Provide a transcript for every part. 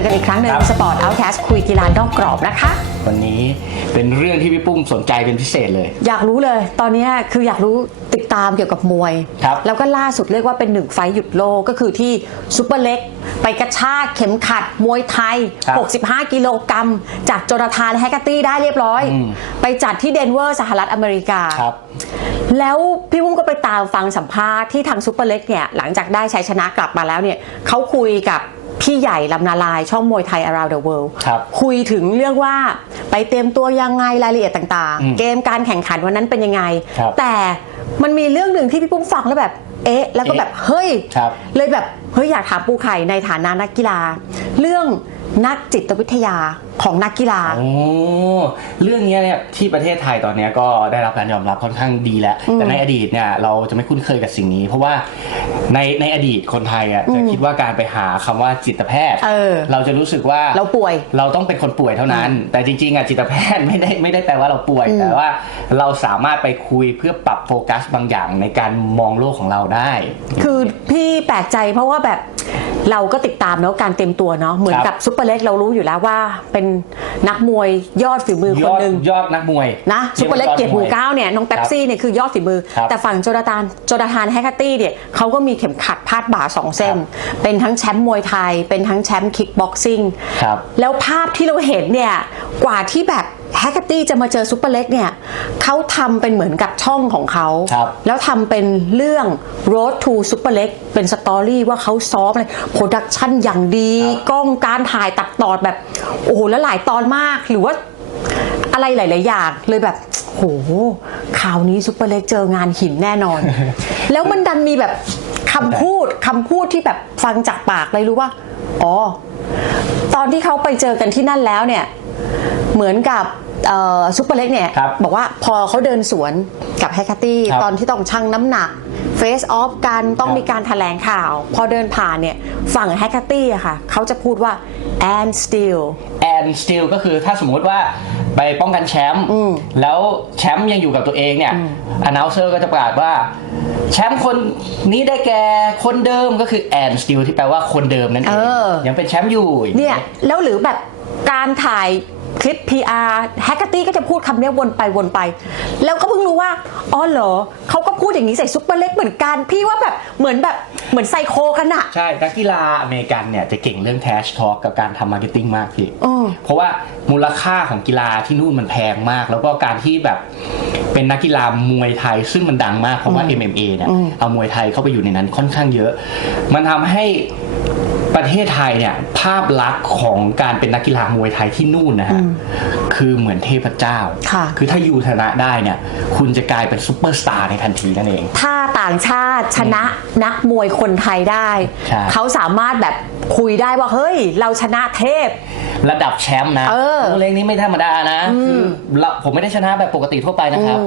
อกันอีกครั้งหนึ่งครับ สปอร์ตเอาแคสคุยกีฬานอกกรอบนะคะ วันนี้เป็นเรื่องที่พี่ปุ้มสนใจเป็นพิเศษเลย อยากรู้เลย ตอนนี้คืออยากรู้ติดตามเกี่ยวกับมวย ครับแล้วก็ล่าสุดเรียกว่าเป็นหนึ่งไฟต์หยุดโลกก็คือที่ซูเปอร์เล็ก ไปกระชากเข็มขัดมวยไทย ครับ65 กิโลกรัมจากโจนาธานแฮกเกอร์ตี้ได้เรียบร้อย อืม ไปจัดที่เดนเวอร์สหรัฐอเมริกา ครับ แล้วพี่วุ้งก็ไปตามฟังสัมภาษณ์ที่ทางซูเปอร์เล็กเนี่ยหลังจากได้ชัยชนะกลับมาแล้วเนี่ยเขาคุยกับ พี่ใหญ่ลำนาลายช่องมวยไทย around the world ครับคุยถึงเรื่องว่าไปเตรียมตัวยังไงรายละเอียดต่าง อืมๆ เกมการแข่งขันวันนั้นเป็นยังไง ครับแต่มันมีเรื่องหนึ่งที่พี่ปุ้มฟังแล้วแบบ เอ๊ะ แล้วก็แบบ เฮ้ย ครับ เลยแบบ เฮ้ย อยากถามปูไข่ในฐานะนักกีฬา เรื่อง นักจิตวิทยาของนักกีฬา โอ้เรื่องเนี้ยเนี่ยที่ประเทศไทยตอนเนี้ยก็ได้รับการยอมรับค่อนข้างดีแล้วแต่ในอดีตเนี่ยเราจะไม่คุ้นเคยกับสิ่งนี้ เพราะว่าในในอดีตคนไทยอะจะคิดว่าการไปหาคำว่าจิตแพทย์ เออ เราจะรู้สึกว่า เราป่วย เราต้องเป็นคนป่วยเท่านั้น แต่จริงๆอะจิตแพทย์ไม่ได้ไม่ได้แปลว่าเราป่วย แต่ว่าเราสามารถไปคุยเพื่อปรับโฟกัสบางอย่างในการมองโลกของเราได้ คือพี่แปลกใจเพราะว่าแบบ เราก็ติดตามเนาะการเต็มตัวเนาะเหมือนครับกับซุปเปอร์เล็กเรารู้อยู่แล้วว่า เป็นนักมวยยอดฝีมือยคนอดหนึ่งยอดนักมวยนะซุปเปอร์เล็กเกียรติหมู่เก้าเนี่ยน้องเป๊ปซี่เนี่ยคือยอดฝีมือครับแต่ฝั่งโจนาธานโจนาธานแฮกเกอร์ตี้เนี่ยเขาก็มีเข็มขัดพาดบ่าสองเส้นครับเป็นทั้งแชมป์มวยไทย เป็นทั้งแชมป์คิกบ็อกซิ่งครับแล้วภาพที่เราเห็นเนี่ยกว่าที่แบบ แฮกเกอร์ตี้จะมาเจอซุปเปอร์เล็กเนี่ยเขาทำเป็นเหมือนกับช่องของเขา ครับ แล้วทำเป็นเรื่อง Road to Super Leg เป็นสตอรี่ว่าเขาซ้อมอะไรโปรดักชันอย่างดี ครับ กล้องการถ่ายตัดต่อแบบ โอ้โห แล้วหลายตอนมากหรือว่าอะไรหลาย ๆ อย่างเลยแบบโหข่าวนี้ซุปเปอร์เล็กเจองานหินแน่นอน แล้วมันดันมีแบบคำพูดคำพูดที่แบบฟังจากปากเลยรู้ว่า อ๋อ ตอนที่เขาไปเจอกันที่นั่นแล้วเนี่ย เหมือนกับซุปเปอร์เล็กเนี่ยครับบอกว่าพอเขาเดินสวนกับแฮกเกอร์ตี้ครับตอนที่ต้องชั่งน้ำหนักเฟสออฟกันต้องครับมีการแถลงข่าว พอเดินผ่านเนี่ย ฝั่งแฮกเกอร์ตี้อะค่ะ เขาจะพูดว่า and still แอนสติลก็คือถ้าสมมุติว่าไปป้องกันแชมป์แล้วแชมป์ยังอยู่กับตัวเองเนี่ยอนาวเซอร์ก็จะประกาศว่า แชมป์คนนี้ได้แก่คนเดิมก็คือแอนสติลที่แปลว่าคนเดิมนั่นเองเออยังเป็นแชมป์อยู่อางเนี่ยแล้วหรือแบบการถ่าย คลิป PR แฮกเกอร์ตี้ก็จะพูดคำเนี้ยวนไปวนไป แล้วก็เพิ่งรู้ว่า อ๋อเหรอเขาก็พูดอย่างนี้ใส่ซุปเปอร์เล็กเหมือนกัน พี่ว่าแบบเหมือนแบบเหมือนไซโคกันอะ ใช่ นักกีฬาอเมริกันเนี่ยจะเก่งเรื่องแทชทอ l k กับการทำมาร์เก็ตติ้งมากพี่ อืม เพราะว่ามูลค่าของกีฬาที่นู่นมันแพงมาก แล้วก็การที่แบบเป็นนักกีฬามวยไทย ซึ่งมันดังมากเพราะว่า MMA เนี่ยเอามวยไทยเข้าไปอยู่ในนั้นค่อนข้างเยอะ มันทำให้ประเทศไทยเนี่ยภาพลักษณ์ของการเป็นนักกีฬามวยไทยที่นู่นนะฮะคือเหมือนเทพเจ้าค่ะคือถ้ายูชนะได้เนี่ย คุณจะกลายเป็นซูเปอร์สตาร์ในทันทีนั่นเอง ถ้าต่างชาติชนะนักมวยคนไทยได้ใช่เขาสามารถแบบคุยได้ว่า เฮ้ย เราชนะเทพ ระดับแชมป์นะเออตัวเล็กนี้ไม่ธรรมดานะคือเราผมไม่ได้ชนะแบบปกติทั่วไปนะครับ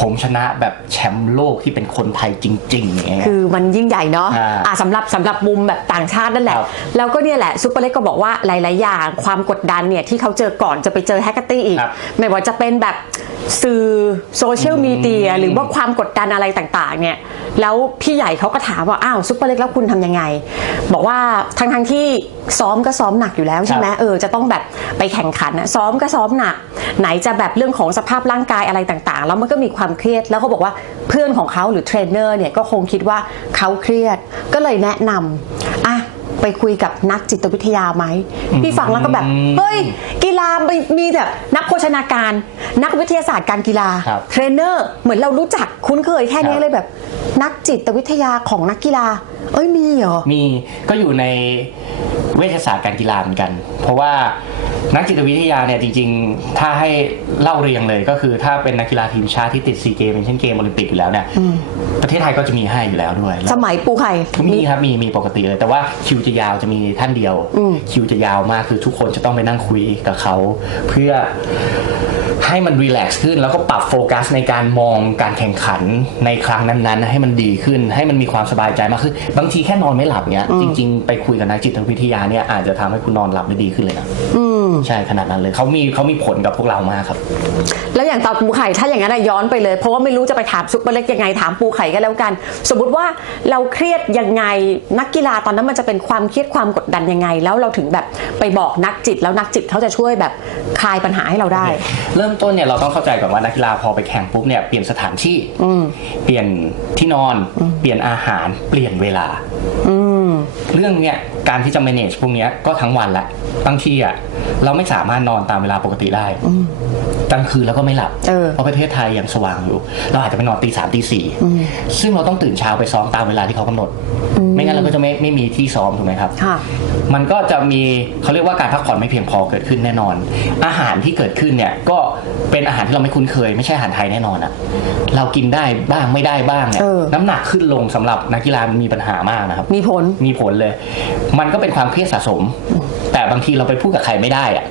ผมชนะแบบแชมป์โลกที่เป็นคนไทยจริงๆอย่างเงี้ยคือมันยิ่งใหญ่เนาะอ่าอะสำหรับสำหรับมุมแบบต่างชาตินั่นแหละครับแล้วก็เนี่ยแหละซุปเปอร์เล็กก็บอกว่าหลาย ๆ อย่างความกดดันเนี่ยที่เขาเจอก่อนจะไปเจอแฮกเกอร์ตี้อีก ครับไม่ว่าจะเป็นแบบสื่อโซเชียลมีเดียหรือว่าความกดดันอะไรต่างๆเนี่ยแล้วพี่ใหญ่เขาก็ถามว่า อ้าวซุปเปอร์เล็กแล้วคุณทำยังไง บอกว่าทั้งทั้งๆที่ซ้อมก็ซ้อมหนักอยู่แล้วใช่ไหมเออจะต้องแบบไปแข่งขันนะซ้อมก็ซ้อมหนัก ไหนจะแบบเรื่องของสภาพร่างกายอะไรต่างๆ แล้วมันก็มีความเครียดแล้วเขาบอกว่าเพื่อนของเขาหรือเทรนเนอร์เนี่ยก็คงคิดว่าเขาเครียดก็เลยแนะนำอะ ไปคุยกับนักจิตวิทยาไหมพี่ฟังแล้วก็แบบเฮ้ยกีฬามีมีแบบนักโภชนาการ นักวิทยาศาสตร์การกีฬาครับเทรนเนอร์เหมือนเรารู้จักคุ้นเคยแค่นี้ครับเลยแบบ นักจิตวิทยาของนักกีฬา เอ้ยมีเหรอมีก็อยู่ใน เวชศาสตร์การกีฬาเหมือนกัน เพราะว่านักจิตวิทยาเนี่ยจริงๆ ถ้าให้เล่าเรียงเลยก็คือถ้าเป็นนักกีฬาทีมชาติที่ติดซีเกมเป็นเช่นเกมโอลิมปิกอยู่แล้วเนี่ยประเทศไทยก็จะมีให้อยู่แล้วด้วย สมัยปูไข่มีครับมีมีปกติเลย แต่ว่าคิวจะยาวจะมีท่านเดียว คิวจะยาวมากคือทุกคนจะต้องไปนั่งคุยกับเขาเพื่อ ให้มันรีแลกซ์ขึ้น แล้วก็ปรับโฟกัสในการมองการแข่งขันในครั้งนั้นๆ ให้มันดีขึ้น ให้มันมีความสบายใจมากขึ้น บางทีแค่นอนไม่หลับเนี้ย จริง ๆ ไปคุยกับนักจิตวิทยาเนี่ยอาจจะทำให้คุณนอนหลับได้ดีขึ้นเลยนะอืมใช่ขนาดนั้นเลยเขามีเขามีผลกับพวกเรามากครับ แล้วอย่างตอนปูไข่ถ้าอย่างนั้นอะย้อนไปเลย เพราะว่าไม่รู้จะไปถามซุปเปอร์เล็กยังไงถามปูไข่ก็แล้วกัน สมมติว่าเราเครียดยังไงนักกีฬาตอนนั้นมันจะเป็นความเครียดความกดดันยังไง แล้วเราถึงแบบไปบอกนักจิตแล้วนักจิตเขาจะช่วยแบบคลายปัญหาให้เราได้ เริ่มต้นเนี่ยเราต้องเข้าใจก่อนว่านักกีฬาพอไปแข่งปุ๊บเนี่ยเปลี่ยนสถานที่เปลี่ยนที่นอน เปลี่ยนอาหาร เปลี่ยนเวลาอืม เรื่องเนี้ยการที่จะ manage พวกเนี้ยก็ทั้งวันแหละบางทีอะเราไม่สามารถนอนตามเวลาปกติได้กลางคืนแล้วก็ไม่หลับเออ เพราะประเทศไทยยังสว่างอยู่ เราอาจจะไปนอนตีสามตีสี่ซึ่งเราต้องตื่นเช้าไปซ้อมตามเวลาที่เขากำหนด ไม่งั้นเราก็จะไม่ไม่มีที่ซ้อมถูกไหมครับ ค่ะ มันก็จะมีเขาเรียกว่าการพักผ่อนไม่เพียงพอเกิดขึ้นแน่นอน อาหารที่เกิดขึ้นเนี่ยก็เป็นอาหารที่เราไม่คุ้นเคย ไม่ใช่อาหารไทยแน่นอนอะเรากินได้บ้างไม่ได้บ้างเนี่ยเออ น้ำหนักขึ้นลงสำหรับนักกีฬามันมีปัญหามากนะครับ มีผล มีผลเลย มันก็เป็นความเครียดสะสม แต่บางทีเราไปพูดกับใครไม่ได้อะ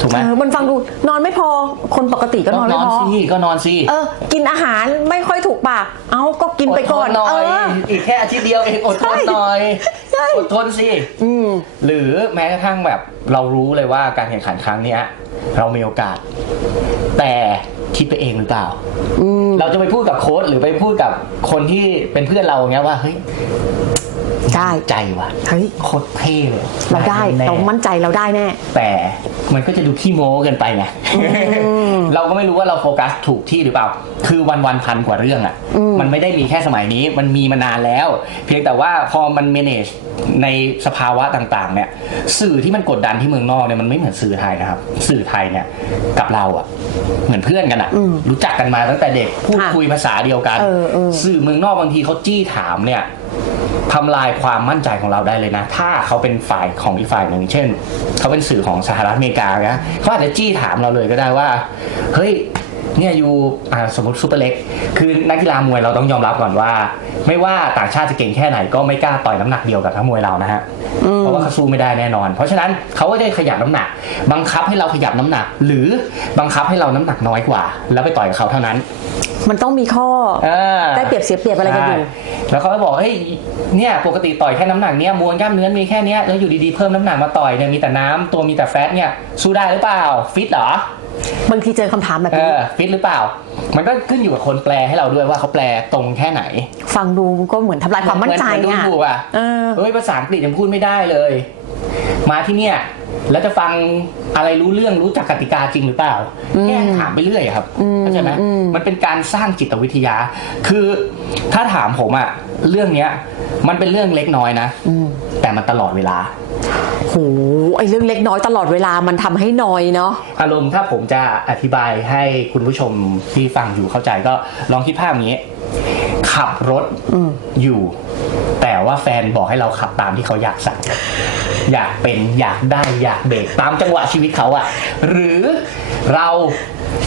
ถูกไหม เออมันฟังดูนอนไม่พอคนปกติก็นอนไม่พอ สิก็นอนสิเออ กินอาหารไม่ค่อยถูกปาก เอาก็กินไปก่อน ดทหน่อยเอออีกแค่อาทิตย์เดียวเองอดทนหน่อยใช่ อดทนสิอืม หรือแม้กระทั่งแบบเรารู้เลยว่าการแข่งขันครั้งเนี้ย เรามีโอกาส แต่ คิดไปเองหรือเปล่า อืม เราจะไปพูดกับโค้ชหรือไปพูดกับคนที่เป็นเพื่อนเราอย่างเงี้ยว่าเฮ้ยได้ ใจว่ะเฮ้ย โคตรเท่เลยเราได้แน่ เรามั่นใจเราได้แน่ แต่มันก็จะดูขี้โม้เกินไปไง เราก็ไม่รู้ว่าเราโฟกัสถูกที่หรือเปล่า คือวันวันๆพันกว่าเรื่องอะ่ะ มันไม่ได้มีแค่สมัยนี้ มันมีมานานแล้ว เพียงแต่ว่าพอมัน manage ในสภาวะต่างๆ เนี่ย สื่อที่มันกดดันที่เมืองนอกเนี่ยมันไม่เหมือนสื่อไทยนะครับ สื่อไทยเนี่ยกับเราอะ่ะ เหมือนเพื่อนกันอะ่ะ รู้จักกันมาตั้งแต่เด็กพูดค่ะคุยภาษาเดียวกันเออเออสื่อเมืองนอกบางทีเขาจี้ถามเนี่ยทำลายความมั่นใจของเราได้เลยนะ ถ้าเขาเป็นฝ่ายของอีกฝ่ายหนึ่งเช่น เขาเป็นสื่อของสหรัฐอเมริกานะเขาอาจจะจี้ถามเราเลยก็ได้ว่า เฮ้ย เนี่ยอยู่อ่าสมมติซูเปอร์เล็ก คือนักกีฬามวยเราต้องยอมรับก่อนว่า ไม่ว่าต่างชาติจะเก่งแค่ไหนก็ไม่กล้าต่อยน้ำหนักเดียวกับทั้งมวยเรานะฮะ เพราะว่าเขาสู้ไม่ได้แน่นอน เพราะฉะนั้นเขาก็ได้ขยับน้ำหนัก บังคับให้เราขยับน้ำหนัก หรือบังคับให้เราน้ำหนักน้อยกว่า แล้วไปต่อยกับเขาเท่านั้น มันต้องมีข้ออ่าได้เปรียบเสียเปรียบอะไรกันอยู่ ใช่แล้วเขาก็บอกเฮ้ย เนี่ย ปกติต่อยแค่น้ำหนักเนี่ยมวลกล้ามเนื้อมีแค่เนี้ยแล้วอยู่ดีๆ เพิ่มน้ำหนักมาต่อยเนี่ย มีแต่น้ำตัวมีแต่แฟตเนี่ย สู้ได้หรือเปล่า ฟิตเหรอ บางทีเจอคำถามแบบเอนี้ อฟิตหรือเปล่า มันก็ขึ้นอยู่กับคนแปลให้เราด้วยว่าเขาแปลตรงแค่ไหนฟังดูก็เหมือนทำลายความมั่นใจเหมืออะดูถูกอะ เออ เฮ้ยภาษาอังกฤษยังพูดไม่ได้เลย มาที่เนี่ย แล้วจะฟังอะไรรู้เรื่องรู้จักกติกาจริงหรือเปล่าแค่ถามไปเรื่อยอะครับเข้าใจไหมมันเป็นการสร้างจิตวิทยา คือถ้าถามผมอะเรื่องเนี้ย มันเป็นเรื่องเล็กน้อยนะอืมแต่มันตลอดเวลา โหไอ้เรื่องเล็กน้อยตลอดเวลามันทำให้นอยเนาะ อารมณ์ถ้าผมจะอธิบายให้คุณผู้ชมที่ฟังอยู่เข้าใจก็ลองคิดภาพอย่างนี้ ขับรถอืม อยู่ แต่ว่าแฟนบอกให้เราขับตามที่เขาอยากสั่งอยากเป็นอยากได้อยากเบรกตามจังหวะชีวิตเขาอะหรือเรา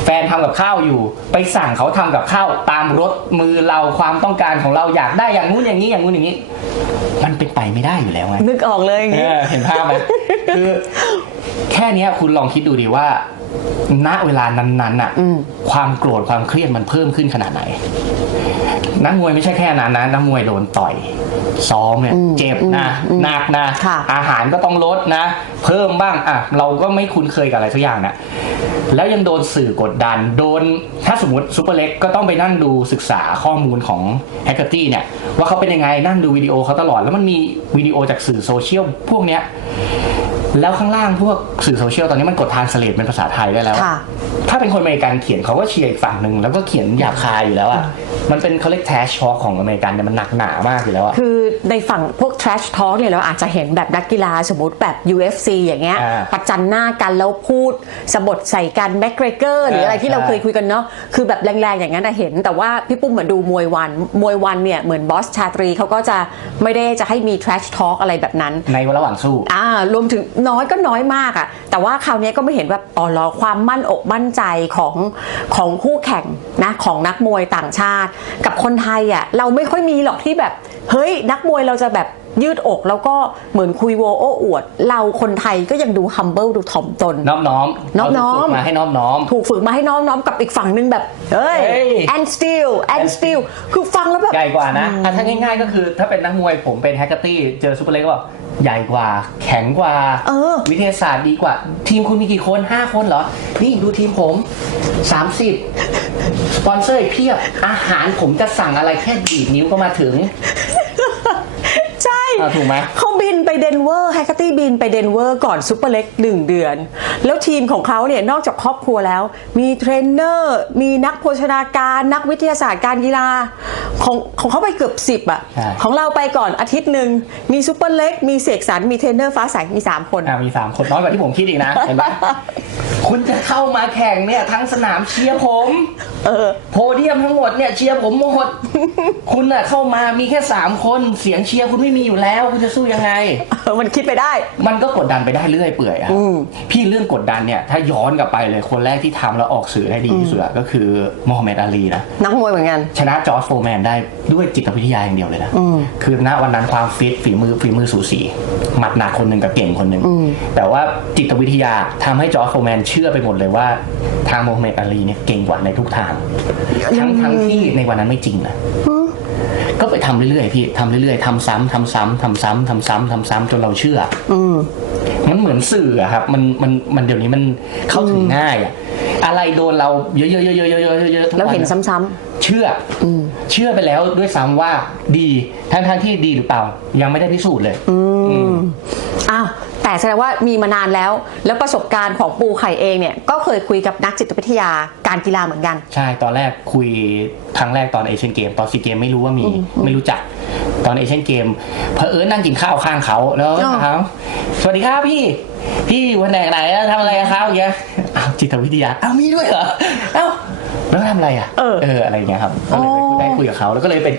แฟนทำกับข้าวอยู่ ไปสั่งเขาทำกับข้าวตามรถมือเราความต้องการของเราอยากได้อย่างนู้นอย่างนี้อย่างนู้นอย่างนี้ มันเป็นไปไม่ได้อยู่แล้วไงนึกออกเลยอย่างเองี้อเห็นภาพไหมคือแค่เนี้ยคุณลองคิดดูดิว่า ณเวลานั้นๆน่ะอืมความโกรธความเครียดมันเพิ่มขึ้นขนาดไหน นักมวยไม่ใช่แค่นั้นนะนักมวยโดนต่อยซ้อมเนี่ยอืมเจ็บนะอืมหนักนะค่ะอาหารก็ต้องลดนะ เพิ่มบ้างอะเราก็ไม่คุ้นเคยกับอะไรสักอย่างนะแล้วยังโดนสื่อกดดัน โดนถ้าสมมติซูเปอร์เล็กก็ต้องไปนั่งดูศึกษาข้อมูลของแฮกเกอร์ตี้เนี่ย ว่าเขาเป็นยังไงนั่งดูวิดีโอเขาตลอด แล้วมันมีวิดีโอจากสื่อโซเชียลพวกเนี้ย แล้วข้างล่างพวกสื่อโซเชียลตอนนี้มันกดทานสเลตเป็นภาษาไทยได้แล้ว ค่ะ ถ้าเป็นคนอเมริกันเขียนเขาก็เชียร์อีกฝั่งหนึ่งแล้วก็เขียนหยาบคายอยู่แล้วอะ มันเป็นเขาเรียกแทชช็อของอเมริกันเนี่ยมันหนักหนามากอยู่แล้วอะ คือในฝั่งพวก trash talk เนี่ยเราอาจจะเห็นแบบนักกีฬาสมมติแบบ UFC อย่างเงี้ยอ่าประจันหน้ากันแล้วพูดสะบดใส่กันแม g เกรเกอร์หรืออะไรที่ใช่เราเคยคุยกันเนาะคือแบบแรงๆ อย่างนั้นนะเห็น แต่ว่าพี่ปุ้มเหมือนดูมวยวันมวยวันเนี่ยเหมือนบอสชาตรีเขาก็จะไม่ได้จะให้มี trash talk อะไรแบบนั้น ในระหว่างสู้ อ่ารวมถึงน้อยก็น้อยมากอะแต่ว่าคราวนี้ก็ไม่เห็นแบบอ๋อหรอความมั่นอกมั่นใจของของคู่แข่งนะของนักมวยต่างชาติ กับคนไทยอะเราไม่ค่อยมีหรอกที่แบบ เฮ้ยนักมวยเราจะแบบ ยืดอกแล้วก็เหมือนคุยโวโอ้อวด เราคนไทยก็ยังดู humble ดูถ่อมตน น้อมน้อมน้อมน้อมเาถูกฝึกมาให้น้อมน้อม ถูกฝึกมาให้น้อมน้อมกับอีกฝั่งนึงแบบเฮ้ย เฮ้ย and still and still คือฟังแล้วแบบ ใหญ่กว่านะอะถ้าง่ายๆก็คือถ้าเป็นนักมวยผมเป็นแฮกเกอร์ตี้เจอซูเปอร์เล็กก็บอกใหญ่กว่า แข็งกว่า เออ วิทยาศาสตร์ดีกว่า ทีมคุณมีกี่คน 5 คนเหรอ นี่ดูทีมผม 30 สปอนเซอร์อีกเพียบ อาหารผมจะสั่งอะไรแค่ดีดนิ้วก็มาถึงใช่อะ ถูกไหมเขาบินไปเดนเวอร์แฮกเกอร์ตี้บินไปเดนเวอร์ก่อนซูเปอร์เล็กหนึ่งเดือน แล้วทีมของเขาเนี่ยนอกจากครอบครัวแล้ว มีเทรนเนอร์ มีนักโภชนาการนักวิทยาศาสตร์การกีฬาของของเขาไปเกือบสิบอะใช่ของเราไปก่อนอาทิตย์หนึ่งมีซูเปอร์เล็กมีเสกสรรมีเทรนเนอร์ฟ้าใสมี3คนอะมี3คนน้อยกว่าที่ผมคิดอีกนะเห็นไหมคุณจะเข้ามาแข่งเนี่ยทั้งสนามเชียร์ผม เออ โพเดียมทั้งหมดเนี่ยเชียร์ผมหมด คุณน่ะเข้ามามีแค่3คนเสียงเชียร์คุณไม่มีอยู่แล้วคุณจะสู้ยังไงมันคิดไปได้ มันก็กดดันไปได้เรื่อยเปื่อยอะอืมพี่เรื่องกดดันเนี่ย ถ้าย้อนกลับไปเลยคนแรกที่ทำแล้วออกสื่อได้ดีที่สุดอะก็คือโมฮัมเหม็ดอาลีนะ นักมวยเหมือนกัน ชนะจอร์จโฟร์แมนได้ด้วยจิตวิทยาอย่างเดียวเลยนะอืมคือณวันนั้นความฟิตฝีมือฝีมือสูสีหมัดหนักคนหนึ่งกับเก่งคนหนึ่งอืมแต่ว่าจิตวิทยาทำให้จอร์จโฟร์แมนเชื่อไปหมดเลยว่า ทางโมฮัมเหม็ดอาลีเนี่ยเก่งกว่าในทุกทาง ทั้งทั้งที่ในวันนั้นไม่จริงนะ ก็ไปทำเรื่อยๆพี่ทำเรื่อยๆทำซ้ำทำซ้ำทำซ้ำทำซ้ำทำซ้ำจนเราเชื่อ อืมมันเหมือนสื่ออะครับ มันมันมันเดี๋ยวนี้มันเข้าถึงง่ายอะอะไรโดนเราเยอะๆๆๆๆๆๆทุกแล้ววันเห็นอะซ้ำเชื่ออเชื่อไปแล้วด้วยซ้ำว่าดีทั้งทั้งที่ดีหรือเปล่า ยังไม่ได้พิสูจน์เลยๆอืมอ้าว แต่แสดงว่ามีมานานแล้ว แล้วประสบการณ์ของปูไข่เองเนี่ยก็เคยคุยกับนักจิตวิทยาการกีฬาเหมือนกัน ใช่ตอนแรกคุยครั้งแรกตอนเอเชียนเกมตอนซีเกมไม่รู้ว่ามีไม่รู้จักตอนเอเชียนเกมเพอเอิญนั่งกินข้าวข้างเขาแล้วอ๋อถามสวัสดีครับพี่พี่อยู่แผนกไหนอะทำอะไรอะครับอย่างเงี้ยอ้าวจิตวิทยาอ้าวมีด้วยเหรออ้าว แล้วทำอะไรอะเออ เอออะไรอย่างเงี้ยครับก็เลยอ๋อได้คุยกับเขาแล้วก็เลยเป็น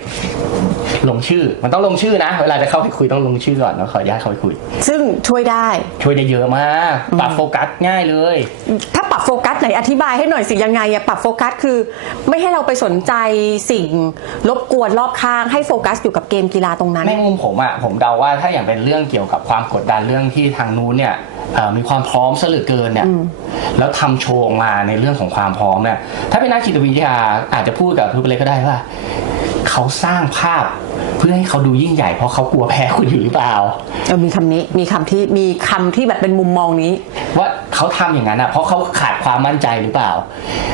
ลงชื่อ มันต้องลงชื่อนะ เวลาจะเข้าไปคุยต้องลงชื่อก่อนแล้วขออนุญาตเข้าไปคุย ซึ่งช่วยได้ ช่วยได้เยอะมากปรับโฟกัสง่ายเลย ถ้าปรับโฟกัสไหนอธิบายให้หน่อยสิยังไงอะปรับโฟกัสคือ ไม่ให้เราไปสนใจสิ่งรบกวนรอบข้างให้โฟกัสอยู่กับเกมกีฬาตรงนั้นแม่มุมผมอะผมเดาว่าถ้าอย่างเป็นเรื่องเกี่ยวกับความกดดันเรื่องที่ทางนู้นเนี่ยเอ่อ มีความพร้อมซะเหลือเกินเนี่ย แล้วทำโชว์ออกมาในเรื่องของความพร้อมเนี่ย ถ้าเป็นนักจิตวิทยาอาจจะพูดกับทุกคนเลยก็ได้ว่า เขาสร้างภาพเพื่อให้เขาดูยิ่งใหญ่เพราะเขากลัวแพ้คุณอยู่หรือเปล่าเออมีคำนี้มีคำที่มีคำที่แบบเป็นมุมมองนี้ ว่าเขาทำอย่างนั้นอะเพราะเขาขาดความมั่นใจหรือเปล่า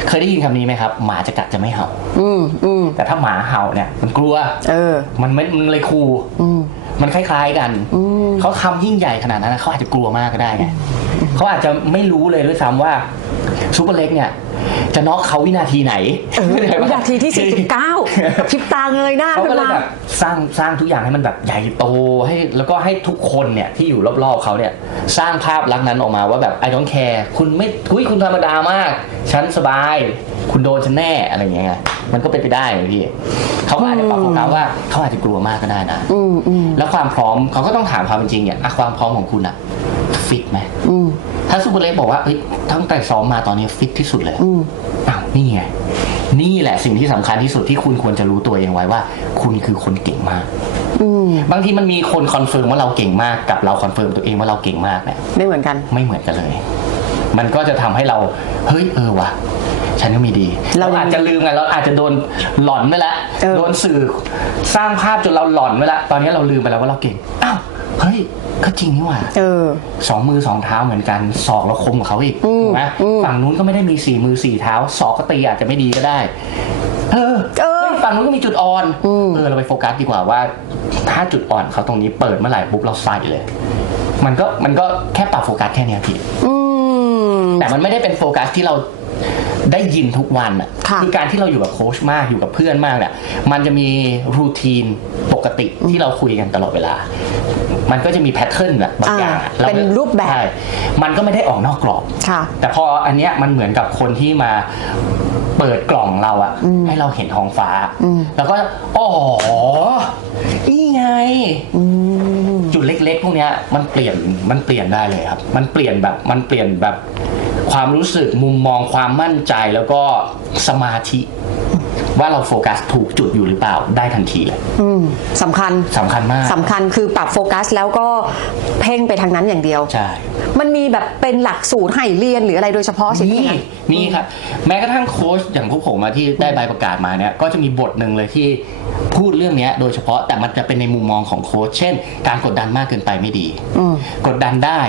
เคยได้ยินคำนี้ไหมครับ หมาจะกัดจะไม่เห่า อืมอืมแต่ถ้าหมาเห่าเนี่ย มันกลัว เออ มันไม่มันเลยคูลอืมมันคล้ายๆกัน อืม เขาทำยิ่งใหญ่ขนาดนั้นนะเขาอาจจะกลัวมากก็ได้ไงเขาอาจจะไม่รู้เลยด้วยซ้ำว่าซูเปอร์เล็กเนี่ย จะน็อกเขาวินาทีไหนเออวินาทีที่ 49กับพริบตาเงยหน้าเขาขึ้ก็นเลยมาแบบสร้างสร้างทุกอย่างให้มันแบบใหญ่โตให้แล้วก็ให้ทุกคนเนี่ยที่อยู่รอบๆเขาเนี่ยสร้างภาพลักษณ์นั้นออกมาว่าแบบ I don't care คุณไม่คุยคุณธรรมดามาก ฉันสบาย คุณโดนฉันแน่อะไรอย่างเงี้ยไงมันก็เป็นไปได้เลยพี่เขาก็อาจจะปรับโฟกัสว่าเขาอาจจะกลัวมากก็ได้นะอืมอืมแล้วความพร้อมเขาก็ต้องถามความเป็นจริงเนี่ยอะความพร้อมของคุณอะฟิตไหมอืม ถ้าซูเปอร์เล็กบอกว่าเอ้ยตั้งแต่ซ้อมมาตอนนี้ฟิตที่สุดเลยอืมอ้าวนี่ไง นี่แหละสิ่งที่สำคัญที่สุดที่คุณควรจะรู้ตัวเองไว้ว่า คุณคือคนเก่งมาก อืมบางทีมันมีคนคอนเฟิร์มว่าเราเก่งมากกับเราคอนเฟิร์มตัวเองว่าเราเก่งมากเนี่ย ไม่เหมือนกัน ไม่เหมือนกันเลย มันก็จะทำให้เรา เฮ้ย เออว่ะ ฉันก็มีดี เราเรายังอาจจะลืมไง เราอาจจะโดนหลอนไปแล้ว เออ โดนสื่อสร้างภาพจนเราหลอนไปแล้ว ตอนนี้เราลืมไปแล้วว่าเราเก่ง อ้าว เฮ้ยก็จริงนี่หว่าเออ สองมือสองเท้าเหมือนกันศอกเราคมกว่าเขาอีกอืมถูกไหมอืม ฝั่งนู้นก็ไม่ได้มีสี่มือสี่เท้าศอกก็ตีอาจจะไม่ดีก็ได้ เออเออฮ้ยฝั่งนู้นก็มีจุดอ่อนอืม เออเราไปโฟกัสดีกว่าว่า ถ้าจุดอ่อนเขาตรงนี้เปิดเมื่อไหร่ปุ๊บเราใส่เลย มันก็มันก็แค่ปรับโฟกัสแค่เนี้ยพี่ อืม แต่มันไม่ได้เป็นโฟกัสที่เราได้ยินทุกวันอะค่ะอการที่เราอยู่กับโค้ชมากอยู่กับเพื่อนมากเนี่ยมันจะมีรูทีนปกติที่เราคุยกันตลอดเวลา มันก็จะมีแพทเทิร์นแบบบางอย่างอะอ่าเป็นรูปแบบใช่มันก็ไม่ได้ออกนอกกรอบค่ะแต่พออันเนี้ยมันเหมือนกับคนที่มาเปิดกล่องเราอะให้เราเห็นท้องฟ้าอืมแล้วก็อ๋อนี่ไงอืมจุด เล็ก ๆ พวกนี้มันเปลี่ยนมันเปลี่ยนได้เลยครับ มันเปลี่ยนแบบมันเปลี่ยนแบบความรู้สึกมุมมองความมั่นใจแล้วก็สมาธิ ว่าเราโฟกัสถูกจุดอยู่หรือเปล่าได้ทันทีเลยอืมสำคัญสำคัญมากสำคัญคือปรับโฟกัสแล้วก็เพ่งไปทางนั้นอย่างเดียว ใช่ มันมีแบบเป็นหลักสูตรให้เรียนหรืออะไรโดยเฉพาะสิ่งนี่นี้นี่ครับแม้กระทั่งโค้ชอย่างพวกผมอะที่ได้ใบประกาศมาเนี่ยก็จะมีบทหนึ่งเลยที่พูดเรื่องเนี้ยโดยเฉพาะแต่มันจะเป็นในมุมมองของโค้ชเช่น การกดดันมากเกินไปไม่ดีอืมกดดันได้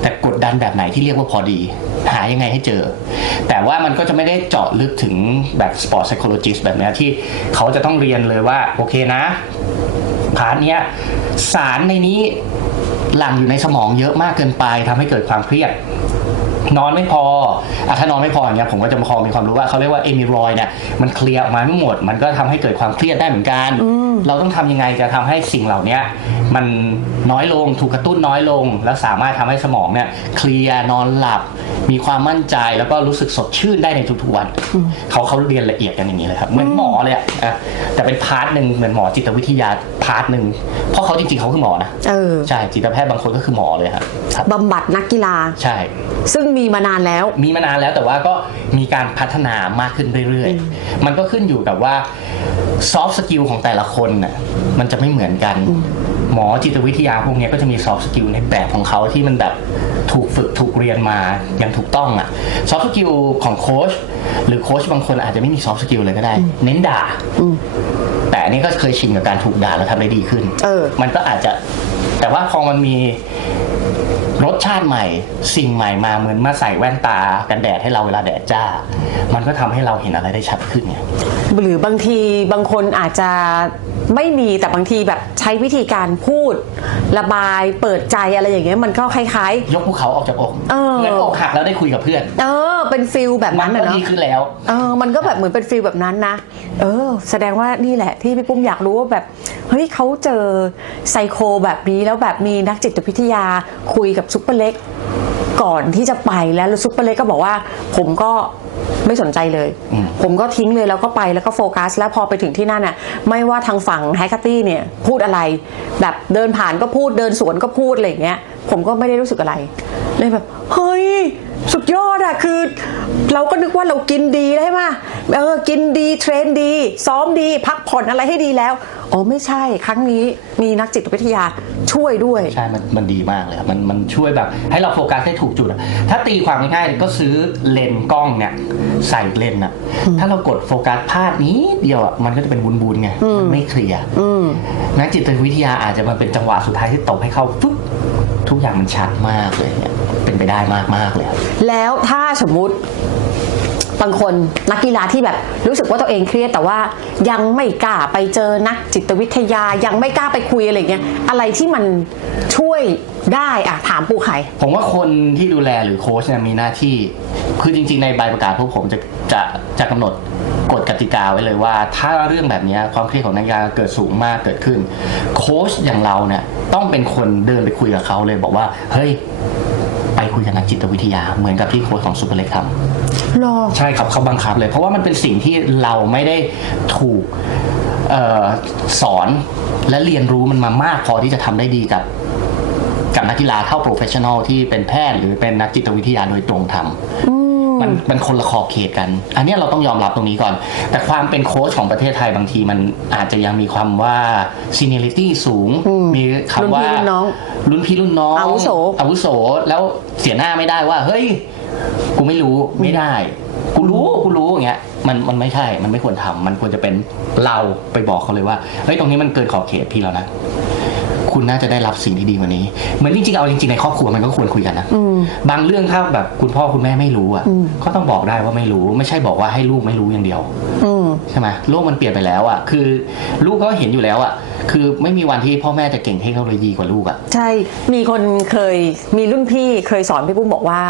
แต่กดดันแบบไหนที่เรียกว่าพอดี หายังไงให้เจอ แต่ว่ามันก็จะไม่ได้เจาะลึกถึงแบบสปอร์ต psychologist แบบเนี้ที่เขาจะต้องเรียนเลยว่าโอเคนะพาร์ทเนี้ยสารในนี้หลั่งอยู่ในสมองเยอะมากเกินไปทำให้เกิดความเครียดนอนไม่พออะถ้านอนไม่พออย่างเงี้ยผมก็จะมาคอมีความรู้ว่าเขาเรียกว่าเอมิรอยเนี่ยมันเคลียร์ออกมาไม่หมด มันก็ทำให้เกิดความเครียดได้เหมือนกัน เราต้องทำยังไงจะทำให้สิ่งเหล่านี้มันน้อยลงถูกกระตุ้นน้อยลง แล้วสามารถทำให้สมองเนี่ยเคลียร์นอนหลับ มีความมั่นใจแล้วก็รู้สึกสดชื่นได้ในทุกๆวันเขาเขาเรียนละเอียดกันอย่างนี้เลยครับเหมือนหมอเลยอะอะแต่เป็นพาร์ทหนึ่งเหมือนหมอจิตวิทยาพาร์ทหนึ่งเพราะเขาจริงๆเขาคือหมอนะเออใช่จิตแพทย์บางคนก็คือหมอเลยครับครับบำบัดนักกีฬา ใช่ ซึ่งมีมานานแล้ว มีมานานแล้วแต่ว่าก็มีการพัฒนามากขึ้นเรื่อยๆ มันก็ขึ้นอยู่กับว่าซอฟต์สกิลของแต่ละคนน่ะมันจะไม่เหมือนกัน หมอจิตวิทยาพวกเนี้ยก็จะมีซอฟต์สกิลในแบบของเขาที่มันแบบ ถูกฝึกถูกเรียนมาอย่างถูกต้องอะซอฟต์สกิลของโค้ชหรือโค้ชบางคนอาจจะไม่มีซอฟต์สกิลเลยก็ได้ เน้นด่าแต่อันนี้ก็เคยชินกับการถูกด่าแล้วทำได้ดีขึ้นเออมันก็อาจจะแต่ว่าพอมันมีรสชาติใหม่สิ่งใหม่มาเหมือนมาใส่แว่นตากันแดดให้เราเวลาแดดจ้า มันก็ทำให้เราเห็นอะไรได้ชัดขึ้นไงหรือบางทีบางคนอาจจะ ไม่มีแต่บางทีแบบใช้วิธีการพูด ระบายเปิดใจอะไรอย่างเงี้ยมันก็คล้าย ยกภูเขาออกจากอกเออเหมือนอกหักแล้วได้คุยกับเพื่อนๆ เออ เป็นฟิลแบบมันั้นนก็อะเนาะ ดีขึ้นแล้ว เออ มันก็แบบเหมือนเป็นฟีลแบบนั้นนะ เออ แสดงว่านี่แหละที่พี่ปุ้มอยากรู้ว่าแบบ เฮ้ยเขาเจอไซโคแบบนี้แล้วแบบมีนักจิตวิทยาคุยกับซุปเปอร์เล็ก ก่อนที่จะไปแล้วแล้วซุปเปอร์เล็กก็บอกว่า ผมก็ ไม่สนใจเลยอืมผมก็ทิ้งเลยแล้วก็ไปแล้วก็โฟกัส แล้วพอไปถึงที่นั่นน่ะไม่ว่าทางฝั่งแฮกเกอร์ตี้เนี่ยพูดอะไร แบบเดินผ่านก็พูดเดินสวนก็พูดอะไรอย่างเงี้ยผมก็ไม่ได้รู้สึกอะไรเลยแบบเฮ้ยสุดยอดอะคือ เราก็นึกว่าเรากินดีได้ไหมเออกินดีเทรนดี ซ้อมดีพักผ่อนอะไรให้ดีแล้วอ๋อไม่ใช่ ครั้งนี้มีนักจิตวิทยาช่วยด้วย ใช่ มันมันดีมากเลยครับมันมันช่วยแบบ ให้เราโฟกัสได้ถูกจุดอะถ้าตีความง่ายๆก็ซื้อเลนส์กล้องเนี่ยใส่เลนส์อะถ้าเรากดโฟกัสพลาดนี้เดียวอะมันก็จะเป็นบุญๆไงมันไม่เคลียร์อืมนักจิตวิทยาอาจจะมาเป็นจังหวะสุดท้ายที่ตบให้เข้าปุ๊บทุกอย่างมันชัดมากเลยเนี่ยเป็นไปได้มากมากๆเลยครับแล้วถ้าสมมุติบางคนนักกีฬาที่แบบรู้สึกว่าตัวเองเครียดแต่ว่ายังไม่กล้าไปเจอนักจิตวิทยายังไม่กล้าไปคุยอะไรเงี้ยอะไรที่มันช่วยได้อะถามปูไข่ผมว่าคนที่ดูแลหรือโค้ชเนี่ยมีหน้าที่ คือจริงๆ ในใบประกาศพวกผมจะจะจะกำหนดกฎกติกาไว้เลยว่า ถ้าเรื่องแบบเนี้ยความเครียดของนักกีฬาเกิดสูงมากเกิดขึ้น โค้ชอย่างเราเนี่ยต้องเป็นคนเดินไปคุยกับเขาเลยบอกว่า เฮ้ย ไปคุยกับนักจิตวิทยา เหมือนกับที่โค้ชของซูเปอร์เล็กทำรอใช่ครับเขาบังคับเลย เพราะว่ามันเป็นสิ่งที่เราไม่ได้ถูกเออสอนและเรียนรู้มันมามากพอที่จะทำได้ดีกับกับ นักกีฬาเท่าโปรเฟชชั่นอลที่เป็นแพทย์หรือเป็นนักจิตวิทยาโดยตรงทำมันมันคนละขอบเขตกัน อันเนี้ยเราต้องยอมรับตรงนี้ก่อน แต่ความเป็นโค้ชของประเทศไทยบางทีมันอาจจะยังมีความว่า seniority สูง มีคำว่ารุ่นพี่รุ่นน้องรุ่นพี่รุ่นน้อง อาวุโส อาวุโส แล้วเสียหน้าไม่ได้ว่า เฮ้ย กูไม่รู้ไม่ได้ กูรู้กูรู้อย่างเงี้ย มันมันไม่ใช่ มันไม่ควรทำมันควรจะเป็นเราไปบอกเขาเลยว่า เฮ้ย ตรงนี้มันเกินขอบเขตพี่แล้วนะ คุณน่าจะได้รับสิ่งที่ดีกว่านี้ เหมือนจริงๆเอาจริงๆในครอบครัวมันก็ควรคุยกันนะบางเรื่องถ้าแบบคุณพ่อคุณแม่ไม่รู้อะก็ต้องบอกได้ว่าไม่รู้ ไม่ใช่บอกว่าให้ลูกไม่รู้อย่างเดียวอืมใช่ไหมโลกมันเปลี่ยนไปแล้วอะคือ ลูกก็เห็นอยู่แล้วอะ คือไม่มีวันที่พ่อแม่จะเก่งเทคโนโลยีกว่าลูกอะใช่ มีคนเคยมีรุ่นพี่เคยสอนพี่ปุ้มบอกว่า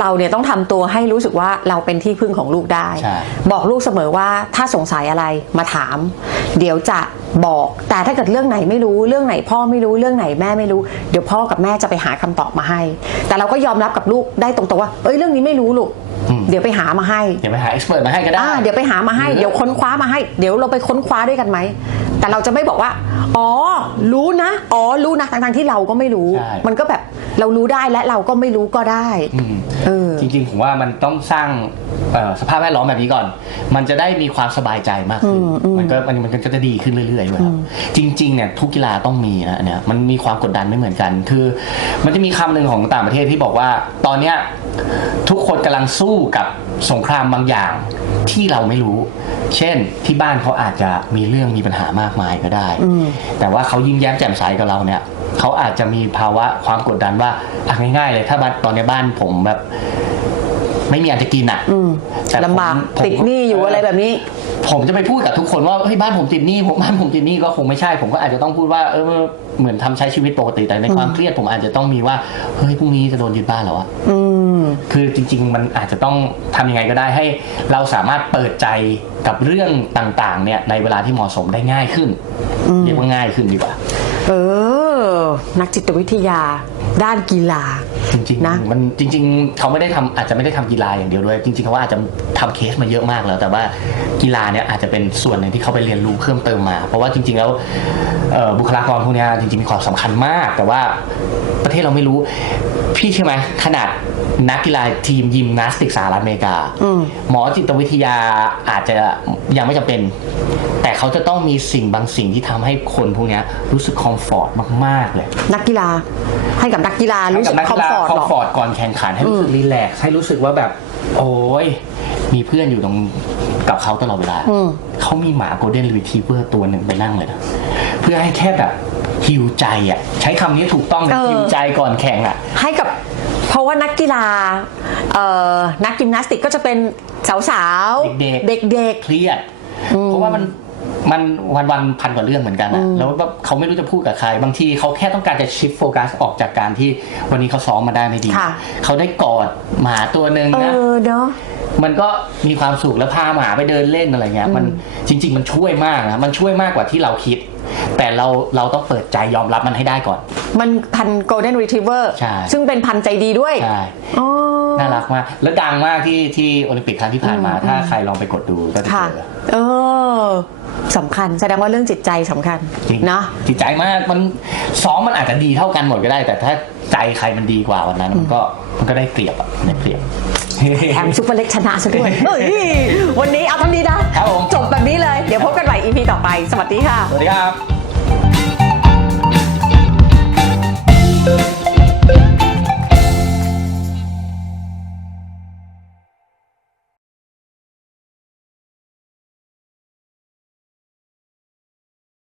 เราเนี่ยต้องทำตัวให้รู้สึกว่าเราเป็นที่พึ่งของลูกได้ใช่บอกลูกเสมอว่าถ้าสงสัยอะไรมาถาม เดี๋ยวจะบอก แต่ถ้าเกิดเรื่องไหนไม่รู้เรื่องไหนพ่อไม่รู้เรื่องไหนแม่ไม่รู้ เดี๋ยวพ่อกับแม่จะไปหาคำตอบมาให้ แต่เราก็ยอมรับกับลูกได้ตรงๆว่าเอ้ยเรื่องนี้ไม่รู้ลูกอืม เดี๋ยวไปหามาให้เดี๋ยวไปหาเอ็กซ์เพรสมาให้ก็ได้อ่าเดี๋ยวไปหามาให้เดี๋ยวค้นคว้ามาให้ เดี๋ยวเราไปค้นคว้าด้วยกันไหมแต่เราจะไม่บอกว่า อ๋อ รู้นะ อ๋อ รู้นะทั้งๆที่เราก็ไม่รู้ใช่มันก็แบบเรารู้ได้และเราก็ไม่รู้ก็ได้อืมเออจริงๆผมว่ามันต้องสร้างเอ่อสภาพแวดล้อมแบบนี้ก่อน มันจะได้มีความสบายใจมากขึ้น มันก็มันมันก็จะดีขึ้นเรื่อยๆด้วยครับจริงๆเนี่ยทุกกีฬาต้องมีนะอันเนี่ยมันมีความกดดันไม่เหมือนกัน คือ มันจะมีคำหนึ่งของต่างประเทศที่บอกว่าตอนเนี้ย ทุกคนกำลังสู้กับสงครามบางอย่างที่เราไม่รู้ เช่นที่บ้านเขาอาจจะมีเรื่องมีปัญหามากมายก็ได้ แต่ว่าเขายิ้มแย้มแจ่มใสกับเราเนี่ยเขาอาจจะมีภาวะความกดดันว่าอะง่ายๆเลยถ้าบ้านตอนในบ้านผมแบบ ไม่มีอันจะกินอะอืมแต่ผมลำบากผมติดหนี้อยู่อะไรแบบนี้ ผมจะไปพูดกับทุกคนว่าเฮ้ยบ้านผมติดหนี้ผมบ้านผมติดหนี้ก็คงไม่ใช่ ผมก็อาจจะต้องพูดว่าเออเหมือนทำใช้ชีวิตปกติแต่ในความเครียดผมอาจจะต้องมีว่าเฮ้ยพรุ่งนี้จะโดนยึดบ้านแล้วอะอืมคือจริง ๆ มันอาจจะต้องทำยังไงก็ได้ให้ เราสามารถเปิดใจกับเรื่องต่างๆ เนี่ยในเวลาที่เหมาะสมได้ง่ายขึ้นเรียกว่าง่ายขึ้นดีกว่า เออ นักจิตวิทยา ด้านกีฬา จริงๆนะ มันจริง ๆ เขาไม่ได้ทำอาจจะไม่ได้ทำกีฬาอย่างเดียวด้วย จริงๆเขาว่าอาจจะทำเคสมาเยอะมากแล้ว แต่ว่ากีฬาเนี่ยอาจจะเป็นส่วนหนึ่งที่เขาไปเรียนรู้เพิ่มเติมมา เพราะว่าจริง ๆ แล้วเอ่อบุคลากรพวกเนี้ยจริงๆมีความสำคัญมาก แต่ว่าประเทศเราไม่รู้พี่ใช่อไหมขนาดนักกีฬาทีมยิมนาสติกสหรัฐอเมริกาหมอจิตวิทยาอาจจะยังไม่จำเป็น แต่เขาจะต้องมีสิ่งบางสิ่งที่ทำให้คนพวกเนี้ยรู้สึกคอมฟอร์ตมากๆเลย นักกีฬาให้กับนักกีฬารู้สึกให้คกัอบมนักฟอร์ตคอหรมอฟอร์ตก่อนแข่งขันให้รู้สึกรีแลกซ์ให้รู้สึกว่าแบบ โอ้ยมีเพื่อนอยู่ตรงกับเขาตลอดเวลาอืม เขามีหมาโกลเด้นรีทรีเวอร์ตัวหนึ่งไปนั่งเลยนะเพื่อให้แค่แบบฮิวใจอะ ใช้คำนี้ถูกต้องนะเออ ฮิวใจก่อนแข่งอะ ให้กับเพราะว่านักกีฬาเอ่อนักยิมนาสติกก็จะเป็นสาวๆเด็กๆ เด็ก เครียด เพราะว่ามัน มันวันวันๆพันกว่าเรื่องเหมือนกันอะแล้วแบบเขาไม่รู้จะพูดกับใคร บางทีเขาแค่ต้องการจะชิฟโฟกัสออกจากการที่วันนี้เขาซ้อมมาได้ไม่ดีค่ะเขาได้กอดหมาตัวหนึ่งๆเอนะอเนาะมันก็มีความสุขแล้วพาหมาไปเดินเล่นอะไรเงี้ย มันจริง ๆ มันช่วยมากนะมันช่วยมากกว่าที่เราคิด แต่เราเราต้องเปิดใจยอมรับมันให้ได้ก่อน มันพันโกลเด้นรีทรีเวอร์ใช่ซึ่งเป็นพันธุ์ใจดีด้วยใช่อ๋อน่ารักมาก แล้วดังมากที่ที่โอลิมปิกครั้งที่ผ่านมา ถ้าใครลองไปกดดูก็จะค่ะเจอเออ สำคัญ แสดงว่าเรื่องจิตใจสำคัญจริงเนาะ จิตใจมากมันซ้อมมันอาจจะดีเท่ากันหมดก็ได้ แต่ถ้าใจใครมันดีกว่าวันนั้น มันก็มันก็ได้เปรียบอะได้เปรียบ แถมซุปเปอร์เล็กชนะซะด้วยเฮ้ยวันนี้เอาทำานี้นะคจบแบบนี้เลย เดี๋ยวพบกันใหม่ EP ต่อไป สวัสดีค่ะ สวัสดีครับ